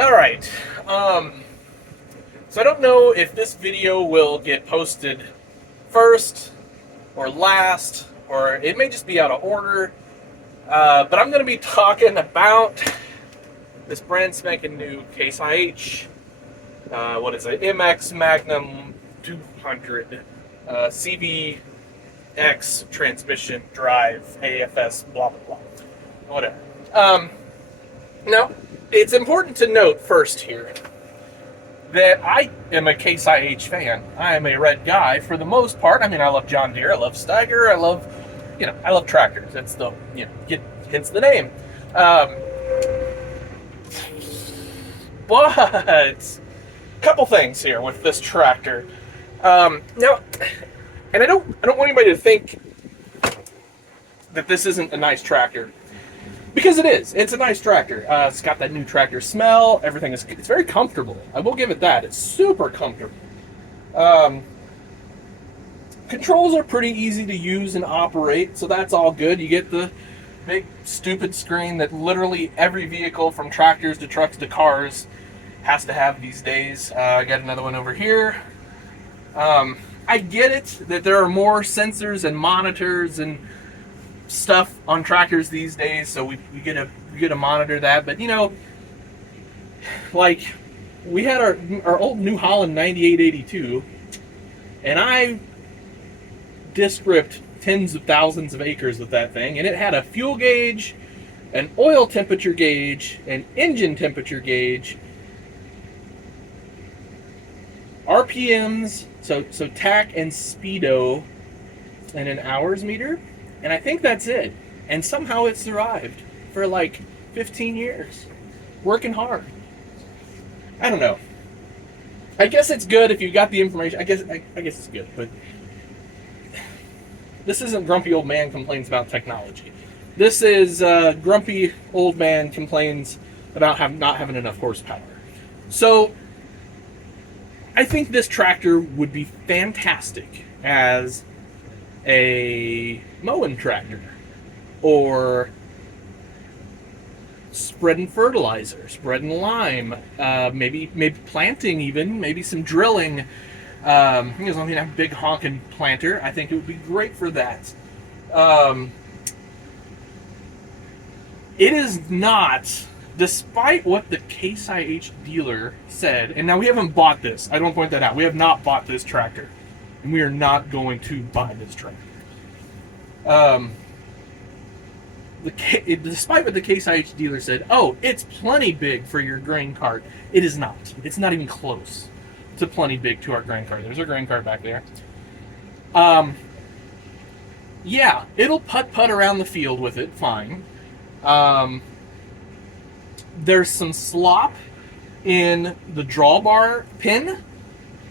All right. So I don't know if this video will get posted first or last, or it may just be out of order. But I'm going to be talking about this brand spanking new Case IH. What is it? IH Magnum 200 CVX transmission drive AFS blah blah blah. Whatever. Now, it's important to note first here that I am a Case IH fan. I am a red guy for the most part. I mean, I love John Deere, I love Steiger, I love tractors. That's the, hence the name. But a couple things here with this tractor. Now, and I don't want anybody to think that this isn't a nice tractor. Because it is. It's a nice tractor. It's got that new tractor smell. Everything is. It's very comfortable. I will give it that. It's super comfortable. Controls are pretty easy to use and operate, so that's all good. You get the big stupid screen that literally every vehicle, from tractors to trucks to cars, has to have these days. I got another one over here. I get it that there are more sensors and monitors and stuff on tractors these days, so we get to monitor that. But like we had our old New Holland 9882, and I disc ripped tens of thousands of acres with that thing, and it had a fuel gauge, an oil temperature gauge, an engine temperature gauge, RPMs, so tack and speedo, and an hours meter. And I think that's it. And somehow it survived for like 15 years. Working hard. I don't know. I guess it's good if you got the information. I guess it's good. But this isn't grumpy old man complains about technology. This is grumpy old man complains about not having enough horsepower. So I think this tractor would be fantastic as a mowing tractor, or spreading fertilizer, spreading lime, maybe planting, even maybe some drilling. As long as you have a big honking planter, I think it would be great for that. It is not, despite what the Case IH dealer said, and now we haven't bought this. I don't point that out. We have not bought this tractor. And we are not going to buy this tractor. Despite what the Case IH dealer said, oh, it's plenty big for your grain cart. It is not. It's not even close to plenty big to our grain cart. There's our grain cart back there. Yeah, it'll putt around the field with it, fine. There's some slop in the drawbar pin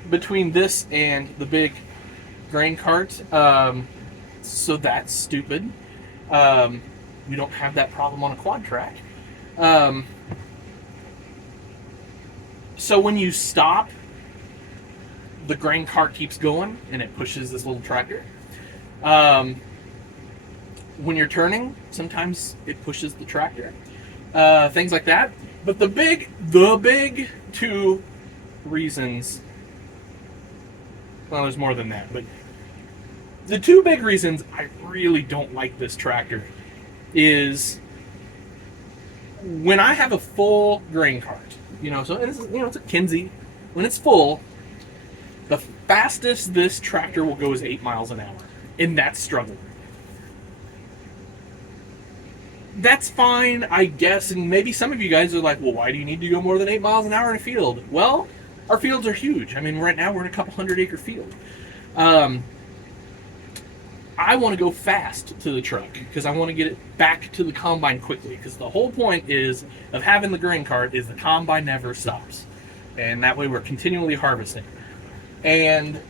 between this and the big grain cart, so that's stupid. We don't have that problem on a quad track. So when you stop, the grain cart keeps going and it pushes this little tractor. When you're turning, sometimes it pushes the tractor. Things like that. But the big two reasons, well, there's more than that, but the two big reasons I really don't like this tractor is when I have a full grain cart, so it's a Kinsey. When it's full, the fastest this tractor will go is 8 miles an hour, and that's struggling. That's fine, I guess, and maybe some of you guys are like, well, why do you need to go more than 8 miles an hour in a field? Well, our fields are huge. I mean, right now we're in a couple 100-acre field. I want to go fast to the truck because I want to get it back to the combine quickly, because the whole point of having the grain cart is the combine never stops. And that way we're continually harvesting. And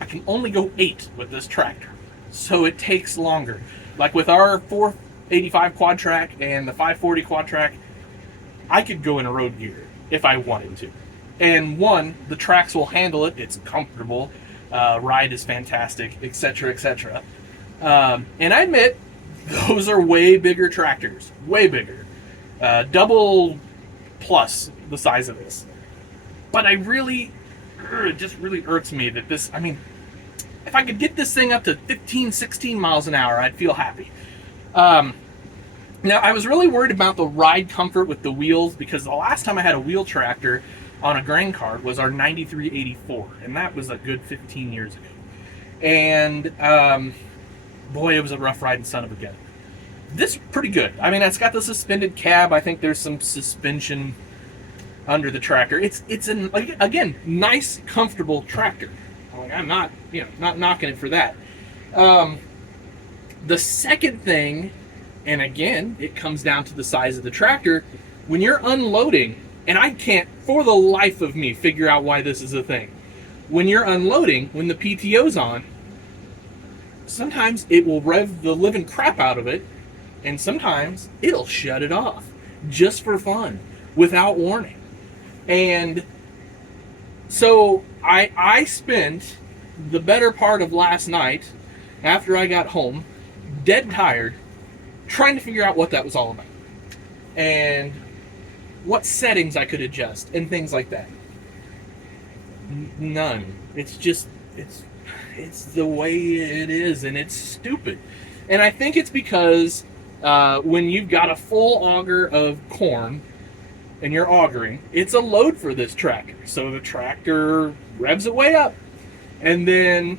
I can only go 8 with this tractor, so it takes longer. Like with our 485 quad track and the 540 quad track, I could go in a road gear if I wanted to. And one, the tracks will handle it. It's comfortable. Ride is fantastic, etc., etc. And I admit, those are way bigger tractors. Way bigger. Double plus the size of this. But it just really irks me that this, I mean, if I could get this thing up to 15, 16 miles an hour, I'd feel happy. Now, I was really worried about the ride comfort with the wheels because the last time I had a wheel tractor on a grain cart was our 9384, and that was a good 15 years ago. And boy, it was a rough riding son of a gun. This is pretty good. I mean, it's got the suspended cab. I think there's some suspension under the tractor. It's an, again, nice, comfortable tractor. I'm not knocking it for that. The second thing, and again, it comes down to the size of the tractor. When you're unloading, and I can't for the life of me figure out why this is a thing. When you're unloading, when the PTO's on, sometimes it will rev the living crap out of it, and sometimes it'll shut it off just for fun, without warning. And so I spent the better part of last night, after I got home, dead tired, trying to figure out what that was all about. And what settings I could adjust, and things like that. None. It's just, it's the way it is, and it's stupid. And I think it's because when you've got a full auger of corn and you're augering, it's a load for this tractor. So the tractor revs it way up. And then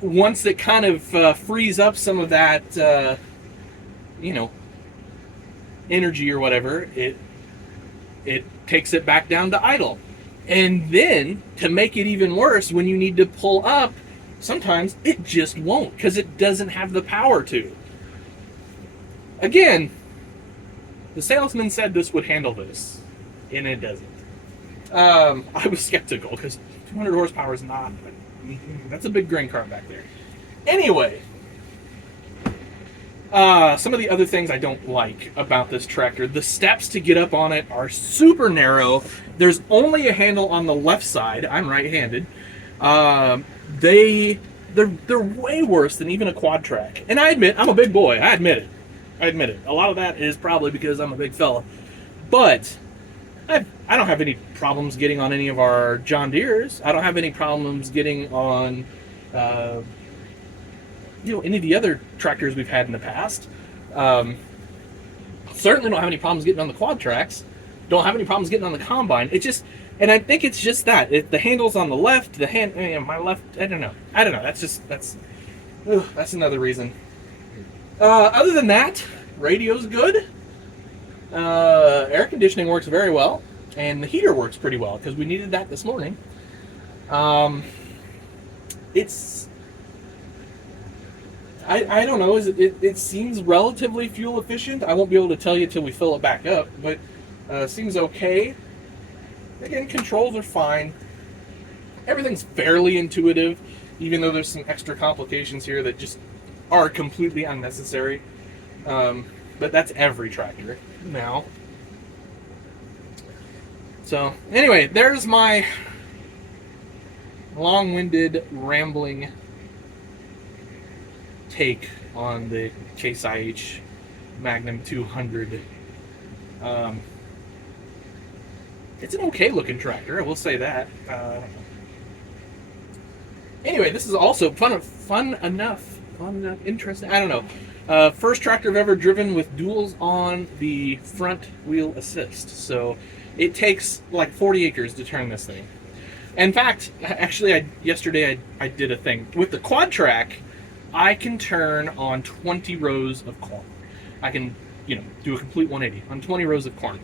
once it kind of frees up some of that, energy or whatever, it takes it back down to idle. And then, to make it even worse, when you need to pull up, sometimes it just won't, because it doesn't have the power to. Again, the salesman said this would handle this, and it doesn't. I was skeptical, because 200 horsepower is not, that's a big grain cart back there. Anyway, some of the other things I don't like about this tractor, the steps to get up on it are super narrow. There's only a handle on the left side. I'm right-handed. They're way worse than even a quad track. And I admit, I'm a big boy. I admit it. A lot of that is probably because I'm a big fella. But I don't have any problems getting on any of our John Deeres. I don't have any problems getting on any of the other tractors we've had in the past. Certainly don't have any problems getting on the quad tracks. Don't have any problems getting on the combine. It's just, and I think it's just that the handle's on the left. My left. I don't know. That's another reason. Other than that, radio's good. Air conditioning works very well, and the heater works pretty well because we needed that this morning. I don't know. It seems relatively fuel efficient. I won't be able to tell you till we fill it back up, but seems okay. Again, controls are fine. Everything's fairly intuitive, even though there's some extra complications here that just are completely unnecessary. But that's every tractor now. So anyway, there's my long-winded, rambling take on the Case IH Magnum 200. It's an okay looking tractor, I will say that. Anyway, this is also fun enough, interesting. I don't know. First tractor I've ever driven with duals on the front wheel assist. So it takes like 40 acres to turn this thing. In fact, actually, yesterday I did a thing with the quad track. I can turn on 20 rows of corn. I can, do a complete 180 on 20 rows of corn.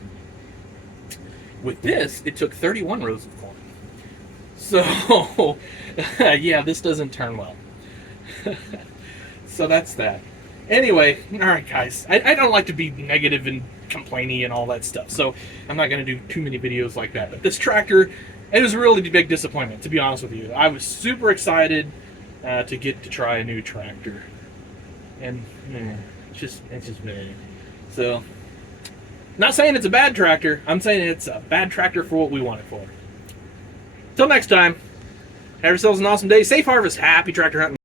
With this, it took 31 rows of corn. So, yeah, this doesn't turn well. So that's that. Anyway, all right, guys. I don't like to be negative and complainy and all that stuff, so I'm not going to do too many videos like that. But this tractor, it was a really big disappointment, to be honest with you. I was super excited to get to try a new tractor, and it's just so. Not saying it's a bad tractor. I'm saying it's a bad tractor for what we want it for. Till next time, have yourselves an awesome day. Safe harvest. Happy tractor hunting.